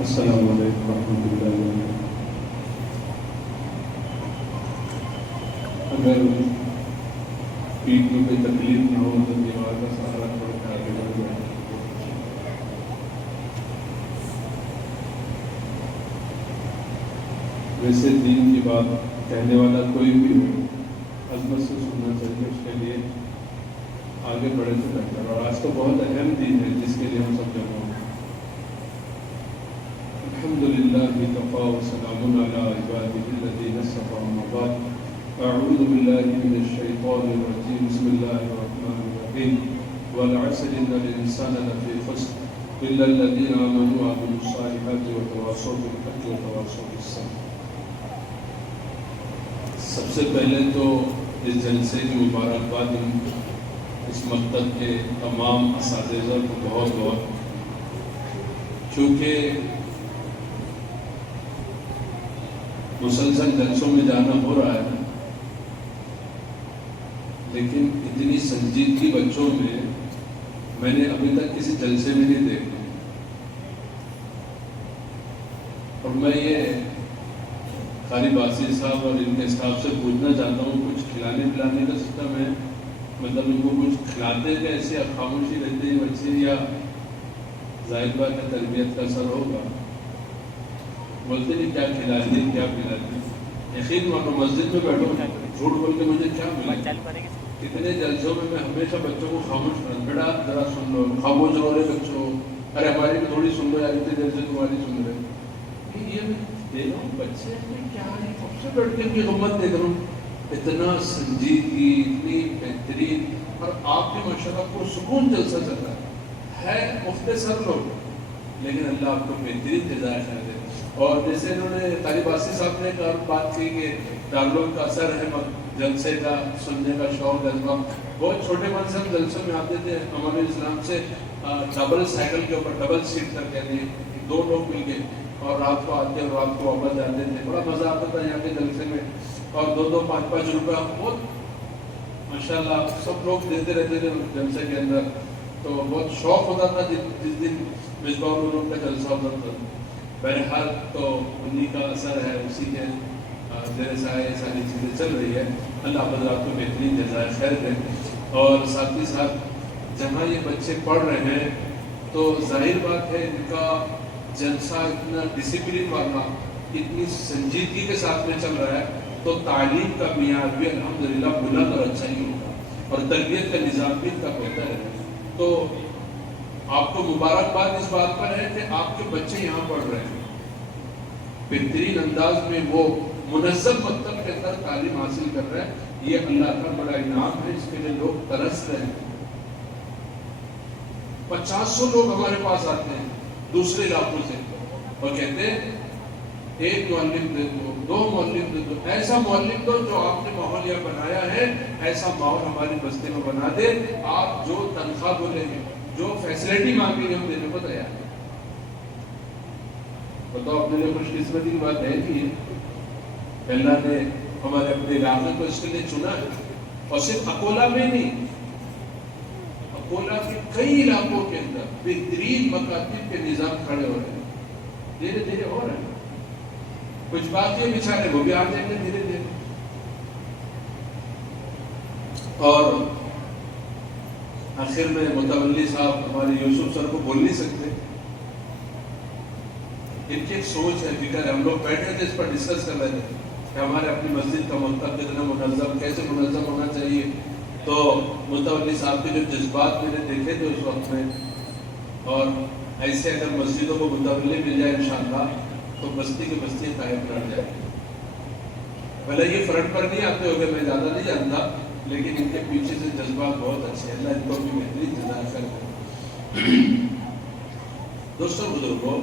السلام علیکم ورحمۃ اللہ وبرکاتہ۔ اگر پیٹ میں کوئی تکلیف نہ ہو تو دیوار کا سہارا چھوڑ کے آگے بڑھ جائے۔ ویسے دین کی بات کہنے والا کوئی بھی ہو، عظمت سے سننا چاہیے، اس کے لیے آگے بڑھے سے بہتر۔ اور آج تو بہت اہم دن ہے جس کے لیے ہم سب جمع ہوئے۔ الحمدللہ وکفی وسلام علی عبادہ الذین اصطفی، اما بعد، اعوذ باللہ من الشیطان الرجیم، بسم اللہ الرحمن الرحیم، والعصر ان الانسان لفی خسر الا الذین آمنوا وعملوا الصالحات وتواصوا بالحق وتواصوا بالصبر۔ سب سے پہلے تو اس جلسے کی مبارکباد اس مکتب کے تمام اساتذہ کو بہت بہت، چونکہ مسلسل جلسوں میں جانا ہو رہا ہے، لیکن اتنی سنجیدگی بچوں میں نے ابھی تک کسی جلسے میں نہیں دیکھا۔ اور میں یہ قاری باسی صاحب اور ان کے اسٹاف سے پوچھنا چاہتا ہوں، کچھ کھلانے پلانے کا سسٹم ہے؟ مطلب ان کو کچھ کھلاتے ہیں ایسے یا خاموشی رہتے ہیں بچے، یا ظاہر بات ہے تربیت کا اثر ہوگا؟ بولتے نہیں کیا کھلاتے کیا پلاتے۔ یقین مانو مسجد میں بیٹھو، جھوٹ بول کے مجھے کیا ملا؟ کتنے جلسوں میں ہمیشہ بچوں کو خاموش کرتا، بیٹا ذرا سن لو، خاموش رہو رے بچوں، ارے ہماری بھی تھوڑی سن لو یار، اتنے دیر سے تمہاری سن رہے۔ یہ دیکھو بچے میں کیا ہے، کب سے بیٹھ کے ان کی غمت دیکھ رہا ہوں، اتنا سنجیدگی، اتنی بہترین، اور آپ کے ماشاءاللہ کو سکون جلسہ چل رہا ہے مختصر لوگ، لیکن اللہ آپ کو بہترین جزائے خیر دے۔ اور جیسے انہوں نے قاری باسی صاحب نے ایک بات کی کہ دارالعلوم کا اثر ہے جلسے کا، سننے کا شوق جذبہ۔ بہت چھوٹے من سے ہم جلسوں میں آتے تھے، ہمارے اسلام سے ڈبل سائیکل کے اوپر ڈبل سیٹ کر کے دو لوگ مل کے، اور رات کو آتے اور رات کو واپس جاتے تھے، بڑا مزہ آتا تھا یہاں کے جلسے میں۔ اور 2-2 5-5 روپیہ بہت ماشاءاللہ سب لوگ دیتے رہتے تھے جلسے کے اندر، تو بہت شوق ہوتا تھا جس دن مصباح العلوم کا جلسہ ہوتا تھا۔ بہرحال تو انہی کا اثر ہے، اسی کے زیر سایہ یہ ساری چیزیں چل رہی ہے۔ اللہ حضرات کو بہترین جزائے خیر دے۔ اور ساتھ ہی ساتھ جہاں یہ بچے پڑھ رہے ہیں تو ظاہر بات ہے ان کا جلسہ اتنا ڈسپلن والا، اتنی سنجیدگی کے ساتھ میں چل رہا ہے، تو تعلیم کا معیار بھی الحمدللہ بلند اور اچھا ہی ہوگا، اور تربیت کا نظام بھی ان کا بہتر ہے۔ تو آپ کو مبارکباد اس بات پر ہے کہ آپ کے بچے یہاں پڑھ رہے ہیں، بہترین انداز میں وہ منظم مکتب کے اندر تعلیم حاصل کر رہے ہیں، یہ اللہ کا بڑا انعام ہے، اس کے لیے لوگ ترس رہے ہیں۔ 500 لوگ ہمارے پاس آتے ہیں دوسرے علاقوں سے اور کہتے ہیں ایک معلم دے دو، 2 معلم دے دو، ایسا معلم دو جو آپ نے ماحول یہاں بنایا ہے، ایسا ماحول ہماری بستی میں بنا دے، آپ جو تنخواہ بولیں گے، جو فیسلٹی مانگیں گے ہم دینے کو تیار ہیں۔ بتاؤ اپنے لیے خوش قسمتی کی بات ہے کہ اللہ نے ہمارے اپنے علاقے کو اس کے لیے چنا ہے، اور صرف اکولا میں نہیں، اکولا کے کئی علاقوں کے اندر بہترین مکاتب کے نظام کھڑے ہو رہے ہیں، دھیرے دھیرے ہو رہے ہیں، کچھ باقی بیچارے وہ بھی آ جائیں گے دھیرے دھیرے۔ اور آخر میں متولی صاحب ہمارے یوسف سر کو بول نہیں سکتے، ان کی ایک سوچ ہے، فکر ہے، ہم لوگ بیٹھے تھے اس پر ڈسکس کر رہے تھے کہ ہمارے اپنی مسجد کا مکتب کتنا منظم، کیسے منظم ہونا چاہیے۔ تو متولی صاحب کے جو جذبات میں نے دیکھے تھے اس وقت میں، اور ایسے اگر مسجدوں کو متولی مل جائے انشاءاللہ تو بستی کی بستی قائم کر جائے۔ بھلے یہ فرنٹ پر نہیں آتے ہوگے، میں زیادہ نہیں جانتا، لیکن ان کے پیچھے سے جذبات بہت اچھے ہیں، اللہ ان کو بھی بہترین جزائے خیر دے۔ دوستوں بزرگوں،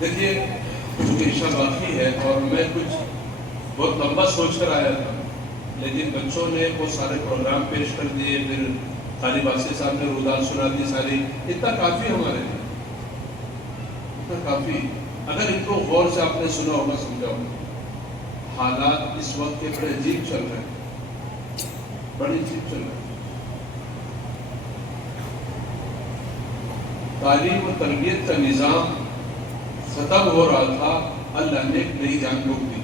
دیکھیے چونکہ عشاء باقی ہے اور میں کچھ بہت لمبا سوچ کر آیا تھا، لیکن بچوں نے وہ سارے پروگرام پیش کر دیے، پھر قاری باسی صاحب نے رودات سنا دی ساری، اتنا کافی ہمارے لیے، اتنا کافی۔ اگر ان کو غور سے آپ نے سنا ہوگا، سمجھا ہوگا، حالات اس وقت کے بڑے عجیب چل رہے ہیں، بڑی چیز چل رہی ہے. تعلیم و تربیت کا نظام ختم ہو رہا تھا، اللہ نے ایک نئی جان روک دی.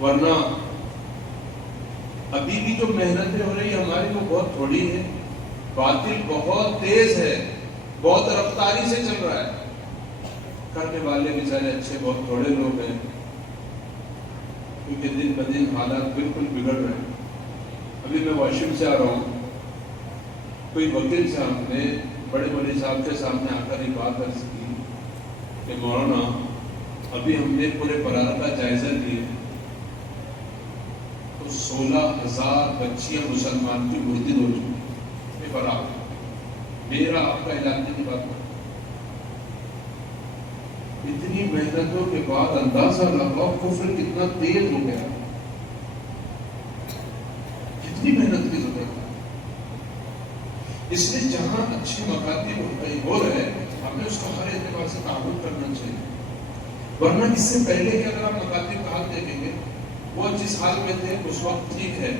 ورنہ ابھی بھی جو محنتیں ہو رہی ہیں ہماری وہ بہت تھوڑی ہے. باطل بہت تیز ہے، بہت رفتاری سے چل رہا ہے. کرنے والے بیچارے اچھے بہت تھوڑے لوگ ہیں، کیونکہ دن بدن حالات بالکل بگڑ رہے ہیں. ابھی میں واشنگ سے آ رہا ہوں، کوئی وکیل صاحب نے بڑے بڑے صاحب کے سامنے آ کر یہ بات عرض کی کہ مولانا ابھی ہم نے پورے پرارہ کا جائزہ لیا تو 16,000 بچیاں مسلمان کی مرتد ہو چکی. یہ برابر میرا آپ کا علاقے کی بات ہے. اتنی محنتوں کے بعد اندازہ لگاؤ کفر کتنا تیز ہو گیا. کتنی محنت کی ضرورت ہے. اس لیے جہاں اچھے مکاتب ہو رہے ہمیں اس کا ہر اعتبار سے تعاون کرنا چاہیے. ورنہ اس سے پہلے کہ اگر آپ مکاتب کا حال دیکھیں گے، وہ جس حال میں تھے اس وقت ٹھیک ہے،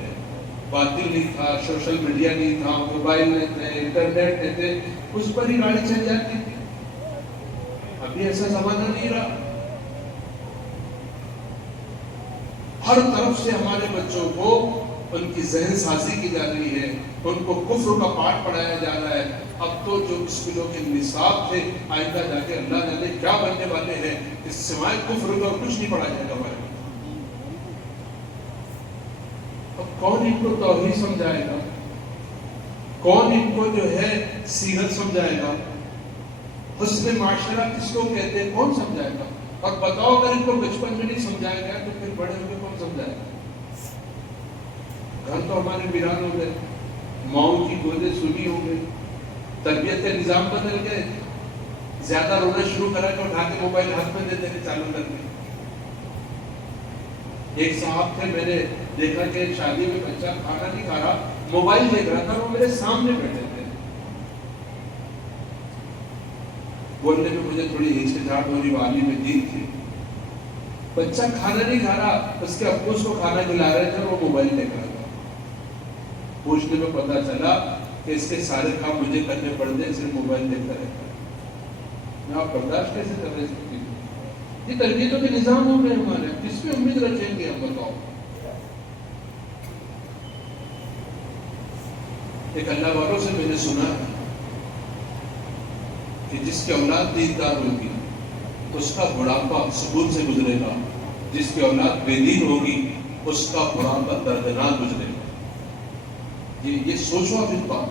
باطل نہیں تھا، سوشل میڈیا نہیں تھا، موبائل نہیں تھے، انٹرنیٹ نہیں تھے، اس پر ہی گاڑی چل جاتی تھی. ابھی ایسا زمانہ نہیں رہا. ہر طرف سے ہمارے بچوں کو ان کی ذہن سازی کی جا رہی ہے، ان کو کفر کا پاٹ پڑھایا جا رہا ہے. اب تو جو اسکولوں کے نصاب تھے آئندہ جا کے اللہ جانے کیا بننے والے ہیں، اس سوائے کفر کا کچھ نہیں پڑھایا جائے گا ہمارے. اب کون ان کو توحید سمجھائے گا؟ کون ان کو جو ہے سیرت سمجھائے گا؟ حسن معاشرہ کس کو کہتے ہیں کون سمجھائے گا؟ اور بتاؤ اگر ان کو بچپن میں نہیں سمجھایا گیا تو پھر بڑے ہو کے کون سمجھائے گا؟ گھر تو ہمارے ویران ہو گئے، ماؤں کی گودیں سنی ہو گئی، تربیت کا نظام بدل گئے. زیادہ رونا شروع کرا کہ اٹھا کے موبائل ہاتھ میں دیتے ہیں چالو کر کے. ایک صاحب تھے، میں نے دیکھا کہ شادی میں بچہ کھانا نہیں کھا رہا، موبائل دیکھ رہا تھا، وہ میرے سامنے بیٹھے تھے. بولنے میں مجھے تھوڑی ہچکچاہٹ ہو رہی، والی میں دین تھی. بچہ کھانا نہیں کھا رہا، اس کے ابو اس کو کھانا کھلا رہے تھے، وہ موبائل دیکھ رہا تھا. پوچھنے میں پتا چلا کہ اس کے سارے کام مجھے کرنے پڑتے ہیں، صرف موبائل دیکھتا رہتا ہے. میں آپ برداشت کیسے کر رہے ہیں؟ یہ تربیتوں کے نظام ہو گئے ہمارے، کس پہ امید رکھیں گے ہم بتاؤ؟ ایک اللہ والوں سے میں نے سنا کہ جس کی اولاد دیندار ہوگی اس کا بڑھاپا سکون سے گزرے گا، جس کی اولاد بے دین ہوگی اس کا بڑھاپا دردناک گزرے گا. یہ سوچو آپ اس بات.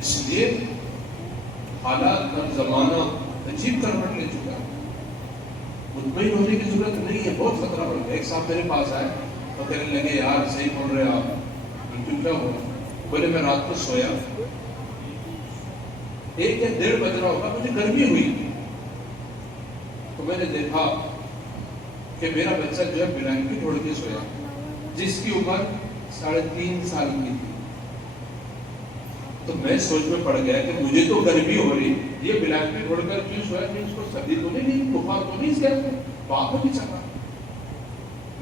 اس لیے حالات اور زمانہ عجیب کروٹ لے چکا ہے. مطمئن ہونے کی ضرورت نہیں ہے، بہت خطرہ بڑھ گیا. ایک صاحب میرے پاس آئے اور کہنے لگے یار صحیح بول رہے آپ. بالکل کیا ہوا؟ بولے میں رات کو سویا 1 یا 1:30 بج رہا ہوگا، مجھے گرمی ہوئی تو میں نے دیکھا کہ میرا بچہ جو ہے بلینکٹ اوڑھ کے سویا، جس کی عمر 3.5 سال کی تھی. تو میں سوچ میں پڑ گیا کہ مجھے تو گرمی ہو رہی، یہ بلینکٹ اوڑھ کر کیوں سویا؟ کہ اس کو سردی تو نہیں، بخار تو نہیں، اس کے باپ کو نہیں چکا.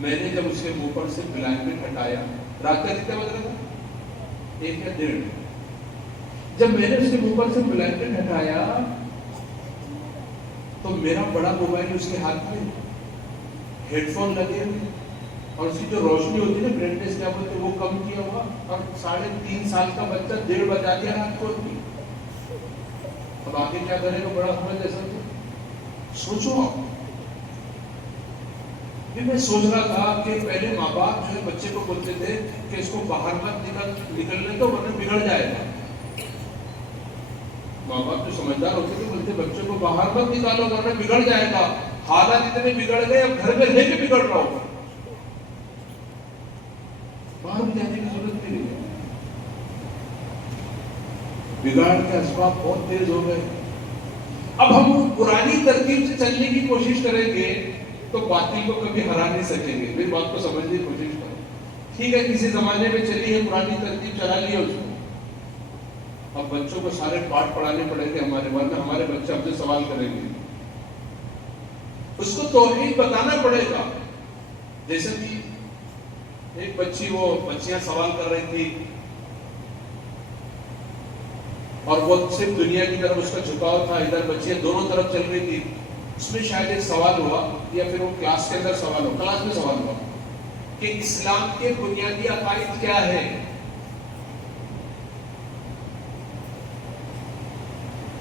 میں نے جب اس کے منہ پر سے بلینکٹ ہٹایا، رات کا کتنے بج رہا تھا؟ 1 یا 1:30. جب میں نے اس کے منہ پر سے بلینکٹ ہٹایا تو میرا بڑا موبائل اس کے ہاتھ میں، ہیڈ فون لگے ہوئے، اور اس کی جو روشنی ہوتی ہے نا برائٹنس کیا بولتے وہ کم کیا ہوا، اور 3.5 سال کا بچہ 1:30 بجا دیا رات کو. اب آگے کیا کرے گا بڑا حمل جیسا؟ سوچو آپ. میں سوچ رہا تھا کہ پہلے ماں باپ جو ہے بچے کو بولتے تھے کہ اس کو باہر مت نکلنے تو ورنہ بگڑ جائے گا. ماں باپ جو سمجھدار ہوتے تھے بولتے بچوں کو باہر مت نکالو ورنہ بگڑ جائے گا. حالات اتنے بگڑ گئے اب گھر میں رہ کے بگڑ رہا ہوگا، باہر بھی جانے کی ضرورت نہیں ہے. بگاڑ کے اسباب بہت تیز ہو گئے. اب ہم پرانی ترتیب سے چلنے کی کوشش کریں گے تو باطل کو کبھی ہرا نہیں سکیں گے. میری بات کو سمجھنے کی کوشش کریں. ٹھیک ہے کسی زمانے میں چلی ہے پرانی ترتیب چلا لیا اس کو، اب بچوں کو سارے پاٹ پڑھانے پڑیں گے ہمارے، ورنہ ہمارے بچے ہم سے سوال کریں گے. اس کو توحید بتانا پڑے گا. جیسے کہ ایک بچی، وہ بچیاں سوال کر رہی تھی اور وہ صرف دنیا کی طرف اس کا جھکاؤ تھا، ادھر بچیاں دونوں طرف چل رہی تھی. اس میں شاید ایک سوال ہوا یا پھر وہ کلاس کے اندر سوال ہوا، کلاس میں سوال ہوا کہ اسلام کے بنیادی عقائد کیا ہے.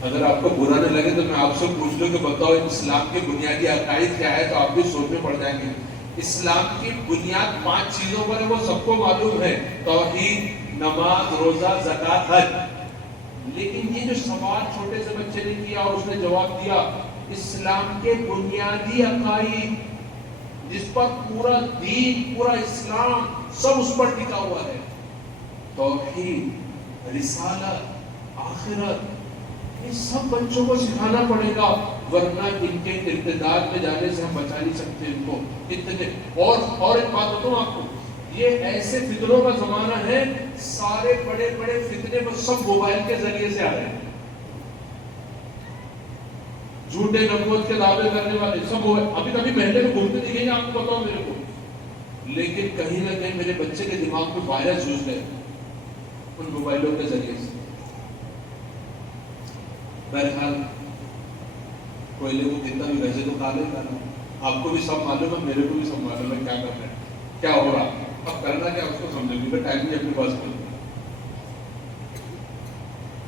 اگر آپ کو برا نہ لگے تو میں آپ سے پوچھ لوں کہ بتاؤ اسلام کے بنیادی عقائد کیا ہے، تو آپ بھی سوچ میں پڑ جائیں گے. اسلام کی بنیاد 5 چیزوں پر ہے، وہ سب کو معلوم ہے: توحید، نماز، روزہ، زکوٰۃ، حج. لیکن یہ جو سوال چھوٹے سے بچے نے کیا اور اس نے جواب دیا، اسلام کے بنیادی عقائد جس پر پورا دین، پورا اسلام سب اس پر ٹکا ہوا ہے: توحید، رسالت، آخرت. یہ سب بچوں کو سکھانا پڑے گا، ورنہ ان کے ارتداد میں جانے سے ہم بچا نہیں سکتے ان کو. اتنے اور ایک بات بتاؤں آپ کو، یہ ایسے فتنوں کا زمانہ ہے، سارے بڑے بڑے فتنے پر سب موبائل کے ذریعے سے آ رہے ہیں. جھوٹے نبوت کے دعوے کرنے والے سب ابھی کبھی محلے میں گھومتے دکھیں گے آپ کو، بتاؤ میرے کو. لیکن کہیں نہ کہیں میرے بچے کے دماغ میں وائرس گھس گئے ان موبائلوں کے ذریعے سے. بہرحال کوئلے کو کتنا بھی ویسے تو کالے کرنا، آپ کو بھی سب معلوم ہے، میرے کو بھی سب معلوم ہے کیا کر رہے ہیں، کیا ہو رہا. اب کرنا کیا اس کو سمجھو، کیونکہ ٹائم بھی اپنے پاس کرنا.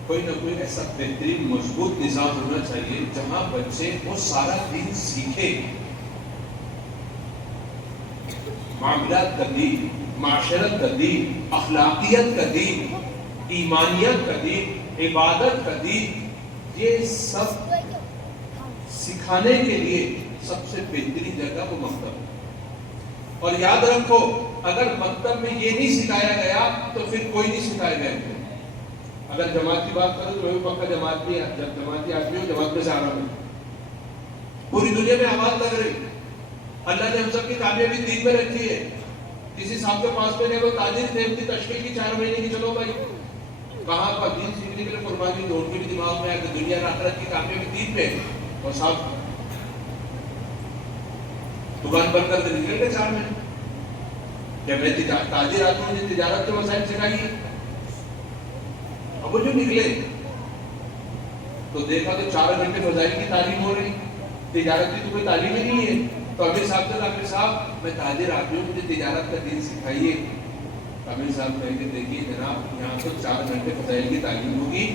کوئی نہ کوئی ایسا بہترین مضبوط نظام ہونا چاہیے جہاں بچے وہ سارا دین سیکھے. معاملات کا دین، معاشرت کا دین، اخلاقیت کا دین، ایمانیت کا دین، عبادت کا دین، یہ سب سکھانے کے لیے سب سے بہترین جگہ وہ مکتب ہے. اور یاد رکھو، اگر مکتب میں یہ نہیں سکھایا گیا تو پھر کوئی نہیں سکھائے گا. اگر جماعت کی بات کرو تو میں بھی پکا جماعتی آدمی ہوں، جماعت میں سے آ رہا ہوں. پوری دنیا میں آواز لگ رہی، اللہ نے ہم سب کی کامیابی دین میں رکھی ہے. کسی صاحب کے پاس میں وہ تاجر تھے، ان کی تشکیل کی 4 مہینے کی. چلو بھائی کہاں پر دین سیکھنے کے لیے قربانی دو، ان کے بھی دماغ میں آئے کہ دنیا اور آخرت کی کامیابی دین میں. اور صاحب دکان بند کر کے نکل گئے 4 مہینے. جب میں تاجر آدمی مجھے تجارت کے مسائل سکھائیے. اب وہ جو نکلے تو دیکھا تو 4 گھنٹے فضائل کی تعلیم ہو رہی، تجارت کی تو کوئی تعلیم ہی نہیں ہے. تو امیر صاحب سے امیر صاحب میں تاجر آدمی ہوں، مجھے تجارت کا دین سکھائیے. امیر صاحب کہیں کہ دیکھیے جناب، یہاں تو 4 گھنٹے فضائل کی تعلیم ہوگی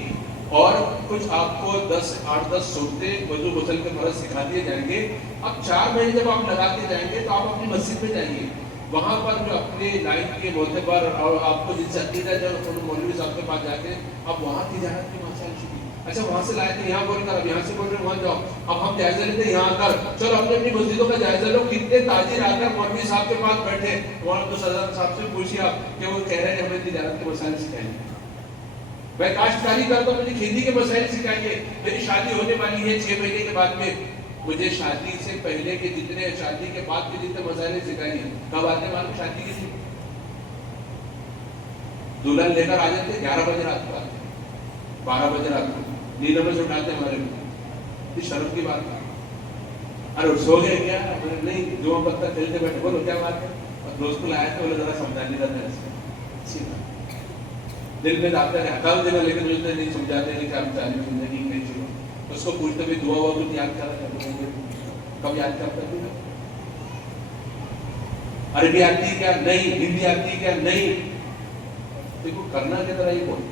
اور کچھ آپ کو 8-10 سنتیں وضو غسل کے فرض سکھا دیے جائیں گے. اب 4 مہینے جب آپ لگا کے جائیں گے تو آپ اپنی مسجد میں جائیے، وہاں پر جو اپنے لائن کے معتبر اور آپ کو جن سے عقیدہ جو مولوی صاحب کے پاس جا کے اب وہاں تجارت کی مسائل شروع. اچھا وہاں سے لائے تھے یہاں بول کر، اب یہاں سے بول رہے وہاں جاؤ. اب ہم جائزہ لیتے ہیں یہاں کر. چلو اپنی اپنی مسجدوں کا جائزہ لو. کتنے تاجر آ کر مولوی صاحب کے پاس بیٹھے، وہاں تو صدر صاحب سے پوچھیے آپ کہ وہ کہہ رہے ہیں ہمیں تجارت کے مسائل سکھائیں. میں کاشتکاری کرتا ہوں، مجھے کھیتی کے مسائل سکھائیے. میری شادی ہونے والی ہے 6 مہینے کے بعد میں، مجھے شادی سے پہلے کے جتنے، شادی کے بعد کے جتنے مسائل سکھائیے. کب آتے معلوم؟ شادی کی تھی دلہن لے کر آ جاتے 11 بجے رات کو، 12 بجے رات کو نیند میں سے اٹھاتے ہمارے کو. شرف کی بات ہے. ارے سو گئے کیا؟ نہیں، جو پتہ کھیلتے بیٹھے. بولو کیا بات ہے؟ اور دوست کو لایا تھا، بولے ذرا سمجھانے کا تھا. اچھی بات، دل میں آتا ہے ہٹا دینا، لیکن اس نے نہیں سمجھاتے کہ آپ تعلیم زندگی کیسی ہو. اس کو پوچھتے بھی دعا ہوا کچھ یاد کرا ہے؟ کب یاد کرتا ہے؟ عربی آتی ہے کیا؟ نہیں. ہندی آتی ہے کیا؟ نہیں. دیکھو کرنا کی طرح ہی بول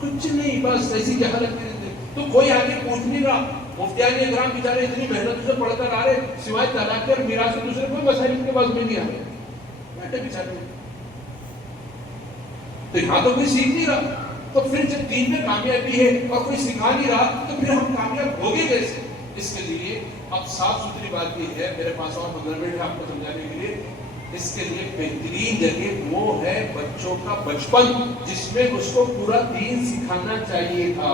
کچھ نہیں، بس ایسی جہالت کی رہتے. تو کوئی آگے پوچھ نہیں رہا. مفتیان اکرام بیچارے اتنی محنت سے پڑھ کر آ رہے، سوائے طلاق اور میراث سے دوسرے کوئی مسائل ان کے پاس میں نہیں آ رہے. بیٹھے بیچارے. تو یہاں تو کوئی سیکھ نہیں رہا. تو پھر جب دین میں کامیابی ہے اور کوئی سکھا نہیں رہا تو پھر ہم کامیاب ہوگے کیسے؟ اس کے لیے اب صاف ستھری بات یہ ہے، میرے پاس اور 15 منٹ ہے آپ کو سمجھانے کے لیے. اس کے لیے بہترین جگہ وہ ہے بچوں کا بچپن، جس میں اس کو پورا دین سکھانا چاہیے تھا.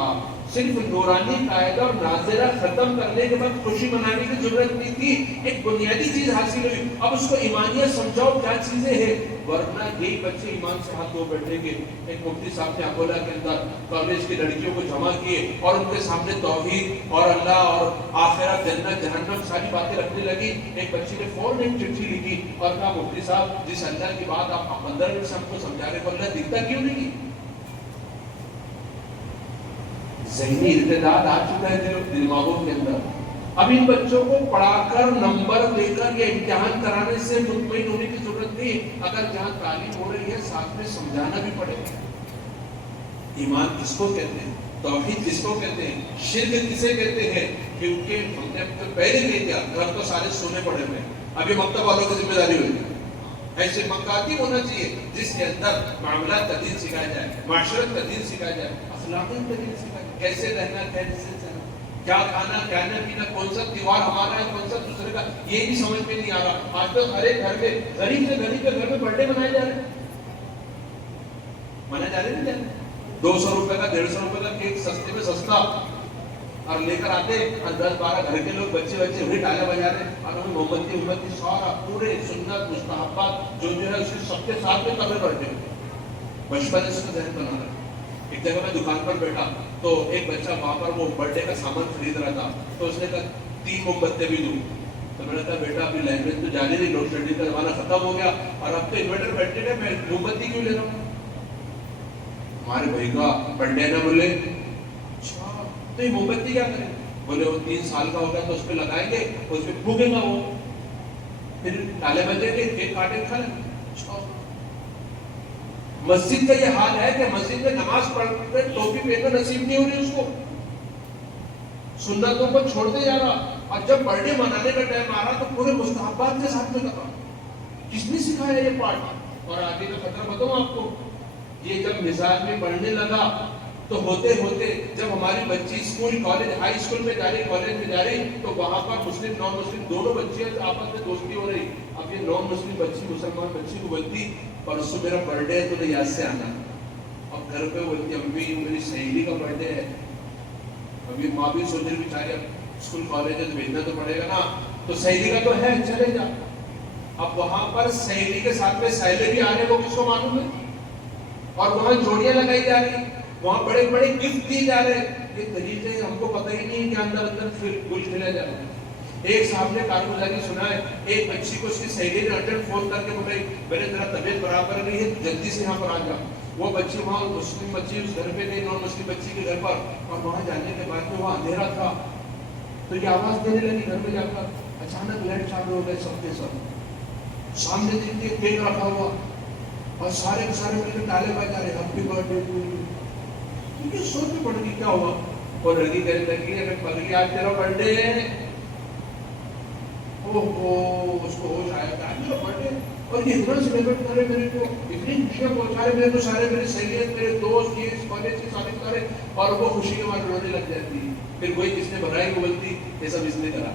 صرف نورانی قاعدہ اور ناظرہ ختم کرنے کے بعد خوشی منانے کی ضرورت نہیں تھی، ایک بنیادی چیز حاصل ہوئی، اب اس کو ایمانیت سمجھاؤ کیا چیزیں ہیں، ورنہ یہی بچے ایمان سے ہاتھ دھو بیٹھیں گے۔ ایک مفتی صاحب نے اکولا کے اندر کالج کی لڑکیوں کو جمع کیے اور ان کے سامنے توحید اور اللہ اور آخرت، جنت، جہنم ساری باتیں رکھنے لگی۔ ایک بچی نے فوراً ایک چٹھی لکھی اور کہا مفتی صاحب جس اللہ کی بات آپ 15 منٹ سے ہم کو سمجھا رہے ہیں اللہ دکھتا کیوں نہیں؟ ذہنی ارتداد آ چکا ہے دماغوں کے اندر۔ اب ان بچوں کو پڑھا کر نمبر دے کر یا امتحان کرانے سے مطمئن ہونے کی ضرورت نہیں، اگر جہاں تعلیم ہو رہی ہے ساتھ میں سمجھانا بھی پڑے گا۔ ایمان کس کو کہتے ہیں، توحید کس کو کہتے ہیں، شرک کسے کہتے ہیں، کیونکہ ہم نے پہلے نہیں کیا، گھر تو سارے سونے پڑے ہوئے، اب یہ مکتب والوں کی ذمہ داری ہوئی۔ ایسے مکاتب ہونا چاہیے جس کے اندر معاملات کا دین سکھایا جائے، معاشرت کا دین سکھایا جائے، اخلاقیات کا دین سکھایا جائے، کیسے رہنا، کیسے چلنا، کیا کھانا، کیا نہ پینا، کون سا تیوہار ہمارا ہے، کون سا دوسرے کا، یہ بھی سمجھ میں نہیں آ رہا۔ آج تو ہر ایک گھر میں غریب سے غریب کے گھر میں برتھڈے منائے جا رہے ہیں، منائے جا رہے نہیں جا رہے، 200 روپے کا 150 روپے کا کیک سستے میں سستا اور لے کر آتے، اور 10-12 گھر کے لوگ بچے وہی ڈالے بجا رہے ہیں، اور ہمیں محمد کی سارا پورے سنت مستحبات جو ہے اس کے سب کے ساتھ میں قبر بیٹھے بچپن سے ذہن بنا رہے ہیں۔ ایک جگہ میں دکان پر بیٹھا تو ایک بچہ وہاں پر وہ برتھڈے کا سامان خرید رہا تھا، تو اس نے کہا 3 موم بتیاں بھی دوں، تو میں نے کہا بیٹا ابھی لینگویج تو جانے نہیں، لوڈ شیڈنگ کا زمانہ ختم ہو گیا اور اب تو انورٹر بیٹھے گئے، میں موم بتی کیوں لے رہا ہوں؟ ہمارے بھائی کا برتھڈے نہ بولے، اچھا تو یہ موم بتی کیا کریں؟ بولے وہ 3 سال کا ہوگا تو اس پہ لگائیں گے، اس پہ پھونکے گا، وہ پھر تالے بجیں گے، کیک کاٹے کھا لیں۔ مسجد کا یہ حال ہے کہ مسجد میں نماز پڑھتے ٹوپی پہننا نصیب نہیں ہو رہی اس کو، سنتوں کو چھوڑتے جا رہا، اور جب برتھڈے منانے کا ٹائم آ رہا تو پورے مستحبات کے ساتھ میں کر رہا۔ کس نے سکھایا یہ پارٹ؟ اور آگے کا خطرہ بتاؤں آپ کو، یہ جب مزاج میں پڑھنے لگا تو ہوتے ہوتے جب ہماری بچی اسکول کالج ہائی اسکول میں جا رہی، کالج میں جا رہی، تو وہاں پر مسلم نان مسلم دونوں بچے آپس میں دوستی ہو رہی۔ اب یہ نان مسلم بچی مسلمان بچی کو بولتی پرسوں میرا برتھڈے ہے تو یاد سے آنا، اب گھر پہ بولتی امی میری سہیلی کا برتھڈے ہے، ابھی ماں بھی سوچ رہی بیچاری اب اسکول کالج ہے تو بھیجنا تو پڑے گا نا، تو سہیلی کا تو ہے چلے جا۔ اب وہاں پر سہیلی کے ساتھ میں سہیلے بھی آ رہے، وہ کس کو معلوم ہے، اور وہاں جوڑیاں لگائی جا رہی، وہاں بڑے بڑے گفٹ دیے جا رہے، یہ طریقے ہم کو پتہ ہی نہیں کہ اندر گل کھیلا جا رہا ہے۔ ایک صاحب نے کارگزاری سنا ہے، ایک بچی کو اس کی سہیلی نے ارجنٹ فون کر کے بولا میرے ذرا طبیعت برابر نہیں ہے جلدی سے یہاں پر آ جا۔ وہ بچی وہاں مسلم بچی اس گھر پہ گئی، نان مسلم بچی کے گھر پر، اور وہاں جانے کے بعد میں وہاں اندھیرا تھا تو یہ آواز دینے لگی گھر میں جا کر، اچانک لائٹ چالو ہو گئے سب کے سب، سامنے دیکھتے کیک رکھا ہوا اور سارے کے سارے مل کے تالے بجا رہے happy birthday to you. کیونکہ سوچ میں پڑ گئی کیا ہوا، اور لڑکی کہنے لگی اگر پگلی آج تیرا برتھ ڈے ہے، اس کو ہوش آیا کہ آج میرا برتھ ڈے، اور یہ اتنا سیلیبریٹ کرے میرے کو، اتنی خوشیاں پہنچا رہے میرے کو سارے، میرے سہیلیت میرے دوست یہ اس کالج کے سارے سارے، اور وہ خوشی کے بعد رونے لگ جاتی۔ پھر وہی جس نے بنائی وہ بولتی یہ سب اس نے کرا،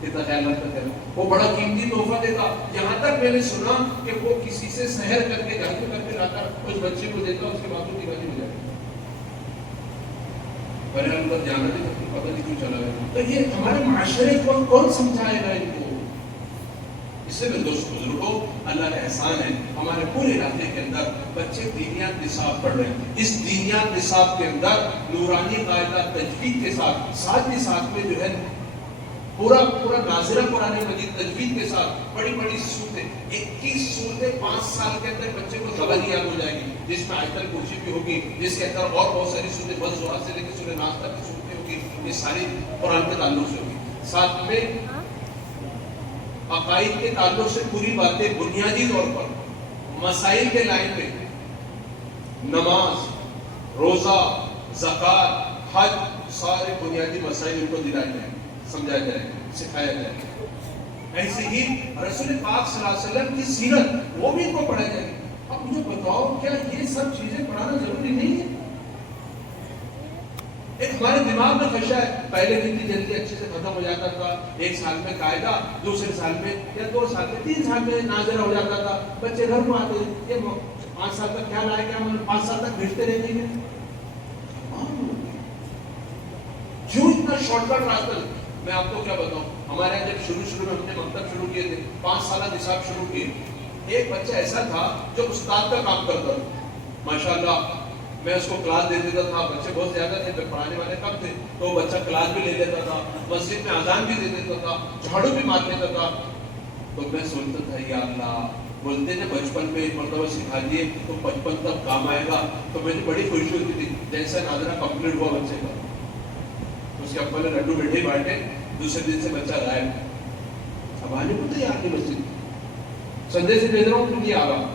کتنا خیال رکھتا ہے، وہ بڑا قیمتی تحفہ دیتا۔ یہاں تک میں نے سنا کہ وہ کسی سے سحر کر کے جادو کر کے لاتا اس بچے کو دیتا، اس کے بازو کی بازی ہو جاتی، پہلے ہم پر جانا نہیں تھا، پتہ نہیں کیوں چلا گیا۔ تو یہ ہمارے معاشرے کو کون سمجھائے گا ان کو؟ اس سے میں دوست بزرگوں، اللہ کا احسان ہے ہمارے پورے علاقے کے اندر بچے دینیات نصاب پڑھ رہے ہیں۔ اس دینیات نصاب کے اندر نورانی قاعدہ تجوید کے ساتھ ہی ساتھ میں جو ہے پورا ناظرہ قرآن مجید تجوید کے ساتھ بڑی بڑی صورتیں، 21 صورتیں 5 سال کے اندر بچے کو زبان یاد ہو جائے گی، جس میں آیت الکرسی بھی ہوگی، جس کے اندر اور بہت ساری صورتیں، بس زہر سے لے کے سورہ ناس تک کی صورتیں ہوگی، یہ ساری قرآن کے تعلق سے ہوگی۔ ساتھ میں عقائد کے تعلق سے پوری باتیں بنیادی طور پر، مسائل کے لائن میں نماز، روزہ، زکوٰۃ، حج، سارے بنیادی مسائل ان کو دلائے جائیں، سمجھایا جائے، سکھایا جائے۔ ایسے ہی رسول پاک صلی اللہ علیہ وسلم کی سیرت وہ بھی ان کو پڑھائی جائے گی۔ اب مجھے بتاؤ کیا یہ سب چیزیں پڑھانا ضروری نہیں ہے؟ ایک ہمارے دماغ میں خدشہ ہے، پہلے کتنی جلدی اچھے سے ختم ہو جاتا تھا، 1 سال میں قاعدہ، دوسرے سال میں یا 2 سال میں 3 سال میں ناظرہ ہو جاتا تھا، بچے گھر کو آتے، یہ 5 سال تک کیا لائے، کیا 5 سال تک بھیجتے رہتے ہیں۔ اتنا شارٹ کٹ راستہ. میں آپ کو کیا بتاؤں, ہمارے یہاں جب شروع میں ہم نے مکتب شروع کیے تھے, 5 سالہ نصاب شروع کیے, ایک بچہ ایسا تھا جو استاد کا کام کرتا تھا. ماشاءاللہ میں اس کو کلاس دے دیتا تھا, بچے بہت زیادہ تھے, پڑھانے والے کم تھے, تو وہ بچہ کلاس بھی لے لیتا تھا, مسجد میں اذان بھی دے دیتا تھا, جھاڑو بھی مار دیتا تھا. تو میں سوچتا تھا یا اللہ, بولتے تھے بچپن میں ایک مرتبہ سکھا دیے تو بچپن تک کام آئے گا. تو مجھے بڑی خوشی ہوتی تھی. جیسا ناظرہ کمپلیٹ ہوا بچے کا, اس کے ابا نے لڈو بیٹھے بانٹے, دوسرے دن سے بچہ غائب. اب آنے کو تیار نہیں مسجد, سنڈے سے بھیج رہا ہوں تو یہ آ رہا.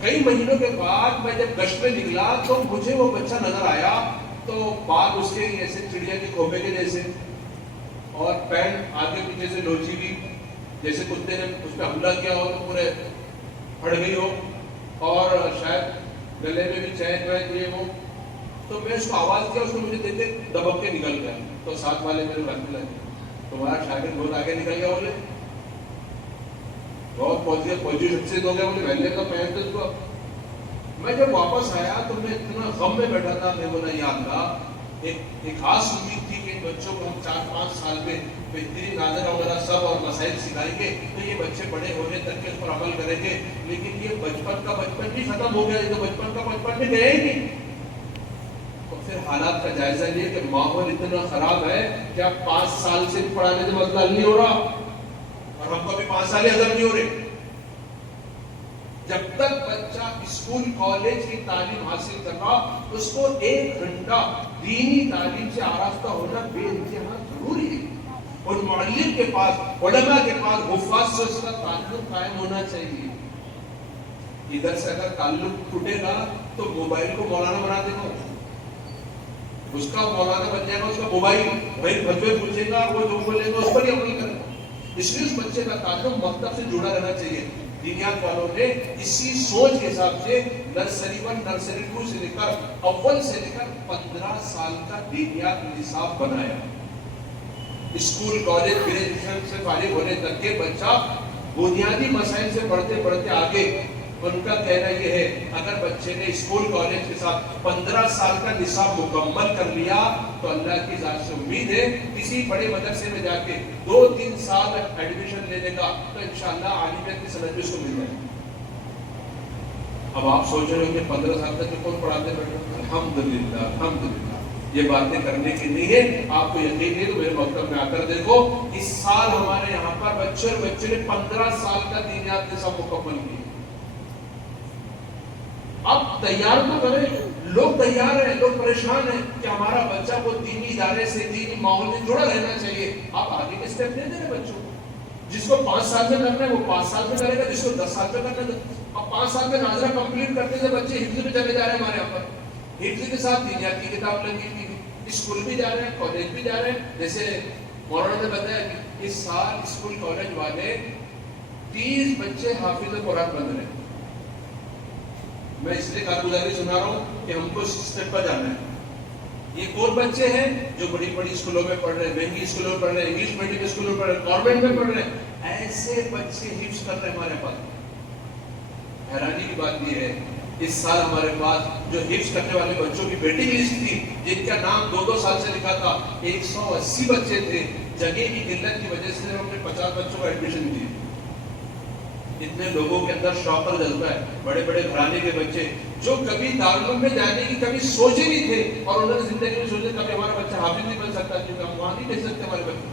کئی مہینوں کے بعد میں جب گشت میں نکلا تو مجھے وہ بچہ نظر آیا, تو بال اس کے ایسے چڑیا کے کھوپے کے جیسے, اور پینٹ آگے پیچھے سے لوچی ہوئی, جیسے کتے نے اس پہ حملہ کیا ہو تو پورے پھڑ گئی ہو, اور شاید گلے میں بھی چین وین یہ وہ. تو میں اس کو آواز کیا, اس کو مجھے دیکھتے دبک کے نکل گیا. تو ساتھ والے میرے رکھنے لگے, تمہارا شاگرد بہت آگے نکل گیا, بولے بہت پوزیٹو شخصیت ہو گیا, بولے پہلے تو پہنتے اس کو. میں جب واپس آیا تو میں اتنا غم میں بیٹھا تھا. میں بولا یا اللہ, ایک خاص امید تھی کہ ان بچوں کو ہم 4-5 سال میں بہترین ناظرہ وغیرہ سب اور مسائل سکھائیں گے تو یہ بچے بڑے ہونے تک کے اس پر عمل کریں گے. لیکن یہ بچپن کا بچپن بھی ختم ہو گیا, یہ تو بچپن کا بچپن بھی گئے ہی نہیں. تو پھر حالات کا جائزہ لیے کہ ماحول اتنا خراب ہے کہ اب 5 سال سے پڑھانے سے مسئلہ حل نہیں ہو رہا, اور ہم کو بھی 5 سال ہضم نہیں ہو رہے. جب تک بچہ اسکول کالج کی تعلیم حاصل کر رہا, اس کو 1 گھنٹہ دینی تعلیم سے آراستہ ہونا بے انتہا ضروری ہے. اور معلم کے پاس, علماء کے پاس, حفاظ سے اس کا تعلق قائم ہونا چاہیے. ادھر سے اگر تعلق ٹوٹے گا تو موبائل کو مولانا بنا دے گا, اس کا مولانا بن جائے گا اس کا موبائل, بھائی فتوے پوچھے گا, وہ جو بولے گا اس پر ہی عمل کرے گا. اس لیے اس بچے کا تعلق مکتب سے جڑا رہنا چاہیے. دینیات والوں نے اسی سوچ کے حساب سے نرسری 1, نرسری 2 سے لے کر اول سے لے کر 15 سال کا دینیات نصاب بنایا. اسکول کالج گریجویشن سے فارغ ہونے تک کے بچہ بنیادی مسائل سے پڑھتے پڑھتے آگے. ان کا کہنا یہ ہے اگر بچے نے اسکول کالج کے ساتھ 15 سال کا نصاب مکمل کر لیا تو اللہ کی ذات سے امید ہے کسی بڑے مدرسے میں جا کے 2-3 سال ایڈمیشن لینے کا تو انشاءاللہ عالمیت کی سند بھی اس کو مل جائے. اب آپ سوچ رہے ہو کہ 15 سال تک کون پڑھاتے بیٹھے؟ الحمدللہ الحمدللہ, یہ باتیں کرنے کی نہیں ہے. آپ کو یقین نہیں تو میرے مکتب میں آ کر دیکھو, اس سال ہمارے یہاں پر بچے نے 15 سال کا دینیات نصاب مکمل کیا. اب تیار تو کریں, لوگ تیار ہیں, لوگ پریشان ہیں کہ ہمارا بچہ کو دینی ادارے سے, دینی ماحول سے جڑا رہنا چاہیے. آپ آگے کے اسٹیپ دے دیں بچوں کو. جس کو 5 سال میں کرنا ہے وہ 5 سال میں کرے گا, جس کو 10 سال میں کرنا ہے. اب 5 سال میں ناظرہ کمپلیٹ کرتے تھے بچے حفظ میں چلے جا رہے ہیں ہمارے یہاں پر. حفظ کے ساتھ دینیات کی کتاب لگی ہوئی, اسکول بھی جا رہے ہیں, کالج بھی جا رہے ہیں. جیسے مولانا نے بتایا کہ اس سال اسکول کالج والے 30 بچے حافظ قرآن بن رہے ہیں. میں اس لیے کارگزاری سنا رہا ہوں کہ ہم کو اس اسٹیپ پر جانا ہے. یہ کون بچے ہیں جو بڑی بڑی اسکولوں میں پڑھ رہے ہیں, مہنگی اسکولوں میں پڑھ رہے ہیں, انگلش میڈیم اسکولوں میں پڑھ رہے ہیں, گورنمنٹ میں پڑھ رہے ہیں. ایسے بچے حفظ کر رہے ہیں ہمارے پاس. حیرانی کی بات یہ ہے اس سال ہمارے پاس جو حفظ کرنے والے بچوں کی ویٹنگ لسٹ تھی, جن کا نام 2-2 سال سے لکھا تھا, 180 بچے تھے. جگہ کی قلت کی وجہ سے ہم نے 50 بچوں کو ایڈمیشن دی. اتنے لوگوں کے اندر شوق اور جذبہ ہے. بڑے بڑے گھرانے کے بچے جو کبھی دارالعلوم میں جانے کی کبھی سوچے نہیں تھے, اور انہوں نے زندگی میں سوچے کبھی ہمارا بچہ حافظ نہیں بن سکتا کیونکہ ہم وہاں نہیں بھیج سکتے ہمارے بچے.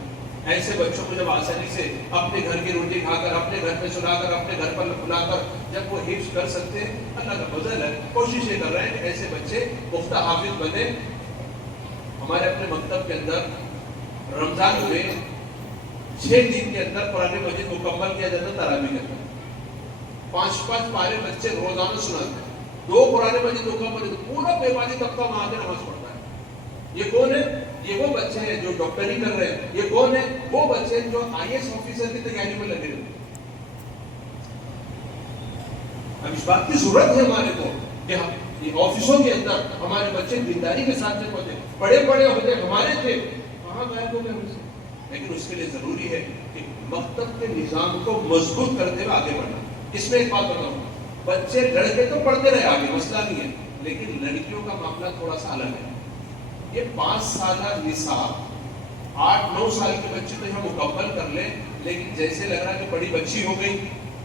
ایسے بچوں کو جب آسانی سے اپنے گھر کی روٹی کھا کر, اپنے گھر میں سلا کر, اپنے گھر پر بلا کر جب وہ حفظ کر سکتے ہیں, اللہ کا فضل ہے. کوشش یہ کر رہے ہیں کہ ایسے بچے پختہ حافظ بنے. ہمارے اپنے مکتب کے اندر رمضان میں 6 دن کے اندر قرآن مجید مکمل کیا جاتا ہے تراویح کے اندر. 5 پارے بچے روزانہ سناتے ہیں. 2 قرآن مجید مکمل, پورا بیماری طبقہ وہاں کے نماز پڑھتا ہے. یہ کون ہے؟ یہ وہ بچے ہیں جو ڈاکٹری کر رہے ہیں. یہ کون ہے؟ وہ بچے جو IAS آفیسر کی تیاری میں لگے ہوئے. اب اس بات کی ضرورت ہے ہمارے کو کہ یہ آفسوں کے اندر ہمارے بچے دینداری کے ساتھ سے پہنچے. بڑے بڑے عہدے ہمارے تھے, کہاں غائب ہو گئے ہم سے. لیکن اس کے لیے ضروری ہے کہ مکتب کے نظام کو مضبوط کرتے ہوئے آگے بڑھنا. اس میں ایک بات بتاؤں, بچے لڑکے تو پڑھتے رہے آگے, مسئلہ نہیں ہے, لیکن لڑکیوں کا معاملہ تھوڑا سا الگ ہے. یہ 5 سالہ نصاب 8-9 سال کے بچے تو یہاں مکمل کر لیں، لیکن جیسے لگ رہا کہ بڑی بچی ہو گئی،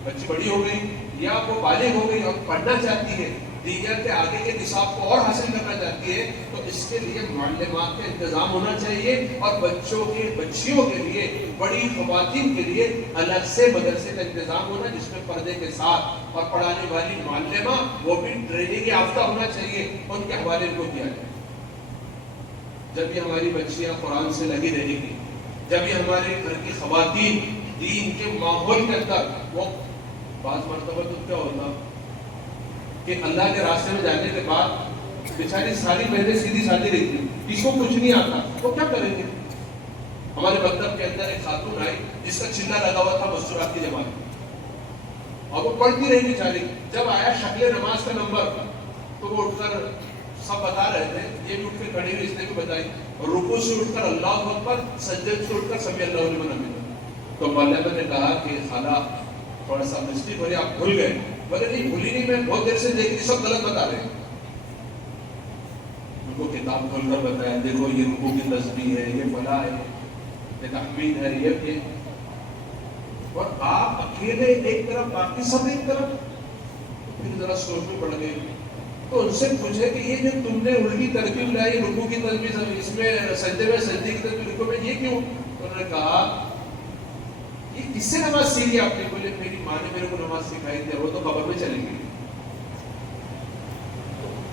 بچی بڑی ہو گئی یا وہ بالغ ہو گئی اور پڑھنا چاہتی ہے، دیگر کے آگے کے نصاب کو اور حاصل کرنا چاہتی ہے، تو اس کے لیے معلمات کا انتظام ہونا چاہیے، اور بچوں کے بچیوں کے لیے، بڑی خواتین کے لیے الگ سے مدرسے کا انتظام ہونا، جس میں پردے کے ساتھ، اور پڑھانے والی معلمہ وہ بھی ٹریننگ یافتہ ہونا چاہیے، ان کے حوالے کو کیا جائے۔ جب یہ ہماری بچیاں قرآن سے لگی رہے گی، جب یہ ہمارے گھر کی خواتین دین کے ماحول کے اندر، وہ بعض مرتبہ تو کیا ہوتا کہ اللہ کے راستے میں جانے کے بعد بیچاری ساری بہنیں سیدھی سادھی رہتی، کسی کو کچھ نہیں آتا، وہ کیا کریں گے؟ ہمارے مکتب کے اندر ایک خاتون آئی جس کا چلا لگا ہوا تھا مستورات کی جماعت، اور وہ پڑھتی رہی بیچاری، جب آیا شکل نماز کا نمبر تو وہ اٹھ کر سب بتا رہے تھے، یہ بھی اٹھ کے کھڑی ہوئی، اس نے بھی بتائی، اور رکوع سے اٹھ کر اللہ اکبر، سجدے سے اٹھ کر سمی اللہ لمن حمدہ۔ تو مولانا نے کہا کہ خالہ تھوڑا سا مسٹیک ہو رہی، آپ بھول گئے۔ بولے نہیں بھولی نہیں، میں بہت دیر سے دیکھ رہی، سب غلط بتا رہے ہیں۔ ان کو کتاب کھول کر بتایا، دیکھو یہ رکوع کی تسبیح ہے، یہ فلاح ہے، یہ تحمید ہے، یہ، اور آپ اکیلے ایک طرف، باقی سب ایک طرف۔ پھر ذرا سوچ میں پڑ گئے، تو ان سے پوچھے کہ یہ جو تم نے الٹی ترکیب لائی، رکوع کی تسبیح، اس میں سجدے میں سجدے کی تسبیح، رکوع میں، یہ کیوں؟ انہوں نے کہا یہ کس سے نماز سیکھی آپ نے؟ بولے میری ماں نے میرے کو نماز سکھائی تھی، وہ تو قبر میں چلیں گی۔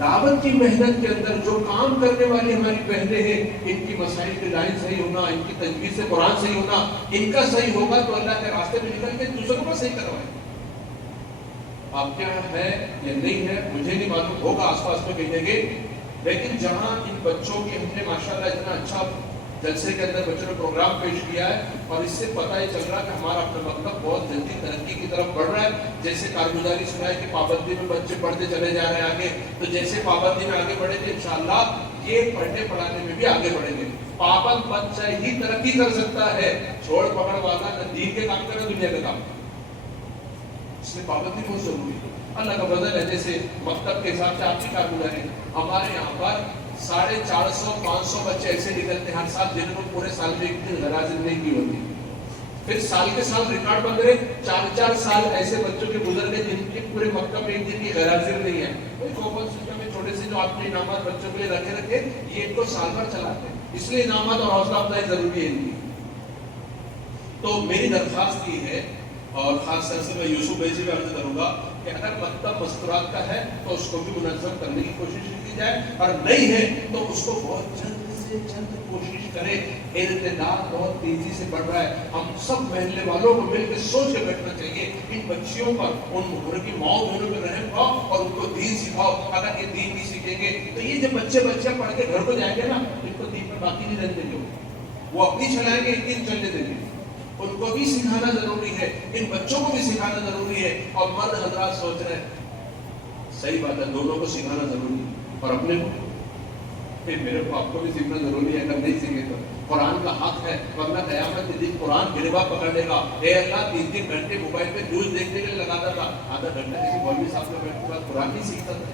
دعوت کی محنت کے اندر جو کام کرنے والی ہماری بہنیں ہیں، ان کی مسائل کی لائن صحیح ہونا، ان کی تجوید سے قرآن صحیح ہونا، ان کا صحیح ہوگا تو اللہ کے راستے میں نکل کے دوسروں کو صحیح کروائیں۔ آپ کیا ہے یا نہیں ہے مجھے نہیں معلوم، ہوگا آس پاس میں کہیں گے، لیکن جہاں ان بچوں کی ہم نے ماشاءاللہ اتنا اچھا جلسے کے اندر بچوں نے پروگرام پیش کیا ہے، اور اس سے پتہ ہی چل رہا کہ ہمارا اپنا مکتب بہت جلدی ترقی کی طرف بڑھ رہا ہے۔ جیسے کارگزاری سنا ہے کہ پابندی میں بچے پڑھتے چلے جا رہے ہیں آگے، تو جیسے پابندی میں آگے بڑھیں گے انشاءاللہ یہ پڑھنے پڑھانے میں بھی آگے بڑھیں گے۔ پابند بچہ ہی ترقی کر سکتا ہے، چھوڑ پکڑ والا نہ دین کے کام کرے دنیا کے کام، اس لیے پابندی بہت ضروری ہے۔ اللہ کا فضل ہے، جیسے مکتب کے حساب سے آپ کی کارگزاری، ہمارے یہاں پر 450-500 بچے ایسے نکلتے ہیں ہر سال جنہوں کو پورے سال میں ایک دن غیر حاضر نہیں کی ہوتی، پھر سال کے سال ریکارڈ بن رہے، 4 سال ایسے بچوں کے گزر گئے جن کے پورے مکتب میں ایک دن کی غیر حاضر نہیں ہے۔ کوپن سسٹم میں چھوٹے سے جو آپ نے انعامات بچوں کے لیے رکھے یہ ایک تو سال بھر چلاتے ہیں، اس لیے انعامات اور حوصلہ افزائی ضروری ہے ان کی۔ تو میری درخواست یہ ہے، اور خاص طور سے میں یوسف بھائی سے بھی عرض کروں گا کہ اگر مکتب مستورات کا ہے تو اس کو بھی منظم کرنے کی کوشش کی جائے، اور نہیں ہے تو اس کو بہت جلد سے جلد کوشش کرے۔ انتداب بہت تیزی سے بڑھ رہا ہے، ہم سب محلے والوں کو مل کے سوچ کے بیٹھنا چاہیے، ان بچیوں پر، ان گھر کی ماؤں بہنوں پہ رحم کھاؤ اور ان کو دین سکھاؤ۔ اگر یہ دین نہیں سیکھیں گے تو یہ جو بچے پڑھ کے گھر کو جائیں گے نا، ان کو دین پر باقی نہیں رہنے دیں گے، وہ اپنی چلائیں گے، دین چلنے دیں گے۔ ان کو بھی سکھانا ضروری ہے، ان بچوں کو بھی سکھانا ضروری ہے، اور مرد حضرات سوچ رہے ہیں صحیح بات ہے، دونوں کو سکھانا ضروری ہے، اور اپنے کو پھر میرے کو آپ کو بھی سیکھنا ضروری ہے۔ اگر نہیں سیکھے تو قرآن کا حق ہے، ورنہ قیامت کے دن قرآن گربا پکڑ لے گا۔ اے اللہ 3 گھنٹے موبائل پہ نیوز دیکھنے کے لیے لگاتا تھا، آدھا گھنٹہ کسی مولوی صاحب کے بیٹھنے کے بعد قرآن نہیں سیکھتا تھا۔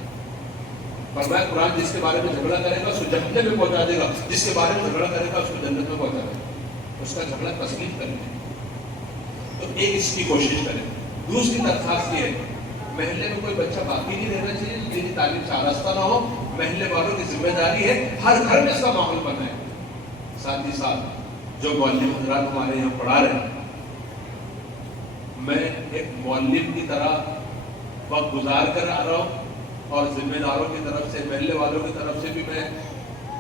فرمایا قرآن جس کے بارے میں جھگڑا کرے گا اس کو جہنم میں پہنچا دے گا، جس کے بارے میں جھگڑا کرے گا اس کو جنت میں پہنچا دے گا۔ اس کا جھگڑا تسلیم کریں، تو ایک اس کی کوشش کریں۔ دوسری درخواست یہ ہے، محلے میں کوئی بچہ باقی نہیں رہنا چاہیے جن کی تعلیم سے آراستہ نہ ہو، محلے والوں کی ذمہ داری ہے ہر گھر میں اس کا ماحول بنائے۔ ساتھ ہی ساتھ جو معلم حضرات ہمارے یہاں پڑھا رہے ہیں، میں ایک معلم کی طرح وقت گزار کر آ رہا ہوں، اور ذمہ داروں کی طرف سے، محلے والوں کی طرف سے بھی میں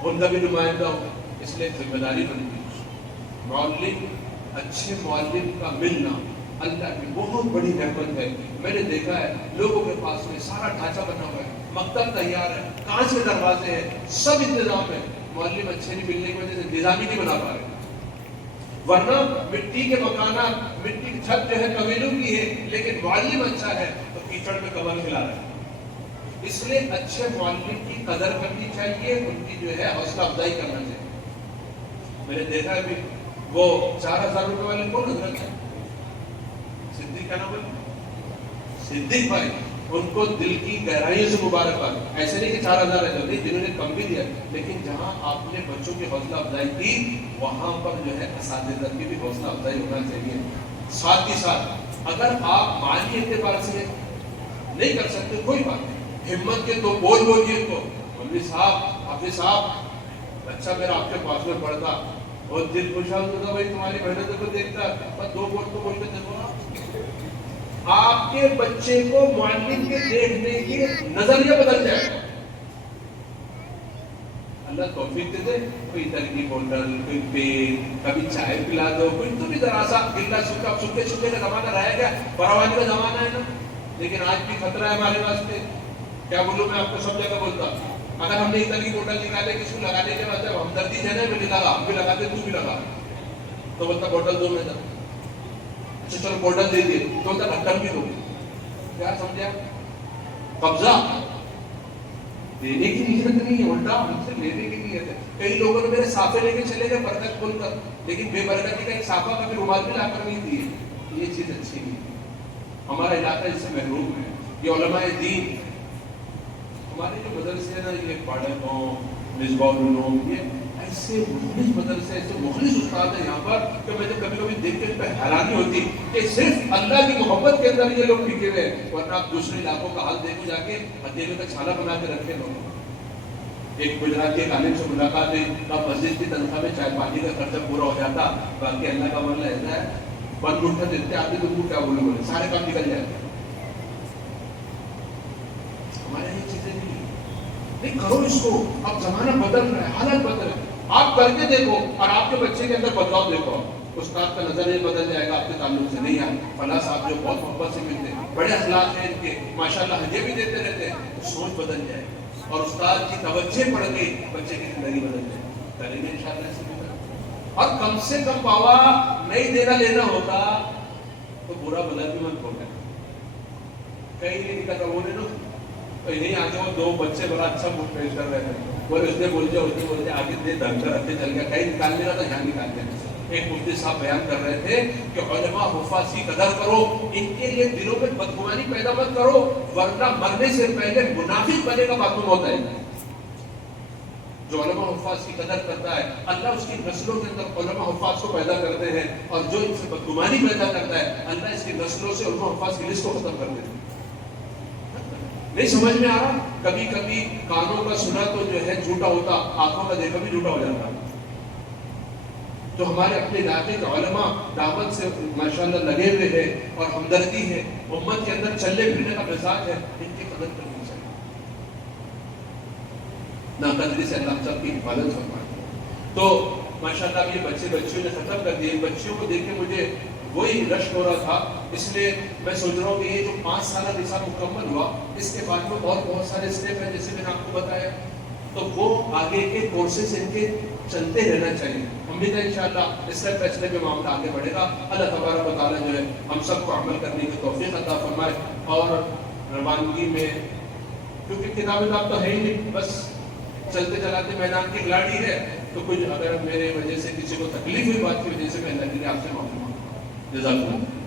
ان کا بھی نمائندہ ہوں، اس لیے ذمہ داری بنتی ہے۔ معلم، اچھے معلم کا ملنا اللہ کی بہت بڑی نعمت ہے۔ میں نے دیکھا ہے لوگوں کے پاس میں سارا ڈھانچہ بنا ہوا ہے، مکتب تیار ہے، کانچ کے دروازے ہیں، سب انتظام ہے، معلم اچھے نہیں ملنے کی وجہ سے نظامی نہیں بنا پا رہے، ورنہ مٹی کے مکانات، مٹی کی چھت جو ہے قبیلوں کی ہے، لیکن معلم اچھا ہے تو کیچڑ میں کمر کھلا رہا ہے۔ اس لیے اچھے معلم کی قدر کرنی چاہیے، ان کی جو ہے حوصلہ افزائی کرنا چاہیے۔ میں نے دیکھا ہے بھی وہ 4000 روپے والے کون حضرت ہے؟ صدیق کا نام ہے صدیق بھائی، ان کو دل کی گہرائیوں سے مبارکباد. ایسے نہیں کہ 4,000 ہے نہیں، جنہوں نے کم بھی دیا، لیکن جہاں آپ نے بچوں کی حوصلہ افزائی کی وہاں پر جو ہے اساتذہ کی بھی حوصلہ افزائی ہونا چاہیے. ساتھ ہی ساتھ اگر آپ مالی اعتبار سے نہیں کر سکتے کوئی بات نہیں، ہمت کے تو بولیے ان کو، مولوی صاحب حافظ صاحب اچھا میرا آپ کے پاس میں پڑھتا اور دل خوشحال ہوتا، بھائی تمہاری محنت کو دیکھتا، بس 2 ووٹ تو بول کے دیکھو. آپ کے بچے کو معلم کے دیکھنے کے نظریہ بدل جائے گا. اللہ توفیق دے دے. کوئی ترکی بوتل، کوئی پیل، کبھی چائے پلا دو، کوئی تو بھی ذرا سا گلا سکا سکے کا زمانہ رہ گیا، پروانی کا زمانہ ہے نا. لیکن آج بھی خطرہ ہے ہمارے واسطے. کیا بولوں میں آپ کو سب جگہ بولتا، اگر ہم نے ادھر کی بوتل نکالے کسی کو لگانے کے بعد جب ہمدردی ہے نا میں لگا ہم بھی لگاتے تو بھی لگا، تو بولتا بوتل دو میں تھا. اچھا چلو بوتل دے دیے تو بولتا ڈھکن بھی دو. کیا سمجھا؟ قبضہ دینے کی نیت نہیں ہے، الٹا ہم سے لینے کی نیت ہے. کئی لوگوں نے میرے صافے لے کے چلے گئے برکت بول کر، لیکن بے برکتی کا ایک صافہ کبھی رومال بھی لا کر نہیں دیے. یہ چیز اچھی نہیں ہے. ہمارا علاقہ اس سے محروم ہے. یہ علماء دین ہمارے جو مدرسے ہیں نا، یہ پاڑے گاؤں، مصباح العلوم، یہ ایسے مخلص مدرسے، ایسے مخلص استاد ہیں یہاں پر کہ مجھے کبھی کبھی دیکھ کے حیرانی ہوتی کہ صرف اللہ کی محبت کے اندر یہ لوگ ٹکے ہوئے ہیں. ورنہ آپ دوسرے علاقوں کا حال دیکھو جا کے ہتھیلے کا چھالا بنا کے رکھے لوگ. ایک گجرات کے عالم سے ملاقات ہوئی، اب مسجد کی تنخواہ میں چائے پانی کا خرچہ پورا ہو جاتا، باقی اللہ کا معاملہ ایسا ہے بند اٹھا دیتے آتے تو کیا بولے بولے سارے کام نکل جاتے. ہمارے یہ چیزیں نہیں کرو اس کو. اب زمانہ بدل رہا ہے، حالت بدل رہا ہے. آپ کر کے دیکھو اور آپ کے بچے کے اندر بدلاؤ دیکھو. استاد کا نظریہ بدل جائے گا آپ کے تعلق سے. نہیں آئے فلاں صاحب جو بہت محبت سے ملتے ہیں، بڑے اخلاق ہیں ان کے، ماشاءاللہ ہدیے بھی دیتے رہتے ہیں، سوچ بدل جائے گی اور استاد کی توجہ پڑ کے بچے کی زندگی بدل جائے گی. کریں گے انشاءاللہ اس میں. اور کم سے کم پاوا نہیں دینا لینا ہوتا تو برا بلا بھی مت بولے. کہیں نہیں نکلتا وہ نے نہیں آگے وہ 2 بچے بڑا اچھا موڈ پیش کر رہے تھے، بولے اس نے بولتے آگے دے دھر کر رکھتے چل گیا. کہیں نکالنے کا تھا یہاں نکال دیا. ایک مفتی صاحب بیان کر رہے تھے کہ علماء حفاظ کی قدر کرو، ان کے لیے دلوں میں بدگمانی پیدا مت کرو، ورنہ مرنے سے پہلے منافق بنے کا معلوم ہوتا ہے. جو علماء حفاظ کی قدر کرتا ہے اللہ اس کی نسلوں کے اندر علماء حفاظ کو پیدا کرتے ہیں، اور جو ان سے بدگمانی پیدا کرتا ہے اللہ اس کی نسلوں سے علماء حفاظ کی لسٹ کو ختم کر دیتے ہیں. نہیں سمجھ میں آ رہا؟ کبھی کبھی کانوں کا سنا تو جو ہے جھوٹا ہوتا، آنکھوں کا دیکھا بھی جھوٹا ہو جاتا. تو ہمارے اپنے علاقے کے علماء دعوت سے ماشاءاللہ لگے ہوئے ہیں اور ہمدردی ہے، امت کے اندر چلنے پھرنے کا مزاج ہے، ان کی قدر کرنی چاہیے. ناقدری سے اللہ سب کی حفاظت فرمائے. تو ماشاءاللہ یہ بچیوں نے ختم کر دیے. بچیوں کو دیکھ کے مجھے وہی رشک ہو رہا تھا، اس لیے میں سوچ رہا ہوں کہ یہ جو 5 سالہ نصاب مکمل ہوا اس کے بعد میں اور بہت سارے اسٹیپ ہیں جیسے میں نے آپ کو بتایا، تو وہ آگے کے کورسز ان کے چلتے رہنا چاہیے. امید ہے انشاءاللہ اسٹیپ بائی اسٹیپ میں معاملہ آگے بڑھے گا. اللہ تبارک و تعالیٰ جو ہے ہم سب کو عمل کرنے کی توفیق عطا فرمائے. اور روانگی میں کیونکہ کتاب تو ہے ہی نہیں، بس چلتے چلاتے میدان کی کھلاڑی ہے، تو کچھ اگر میرے وجہ سے کسی کو تکلیف ہوئی بات کی وجہ سے میں اللہ کے لیے آپ سے معافی مانگتا ہوں. جزاک اللہ.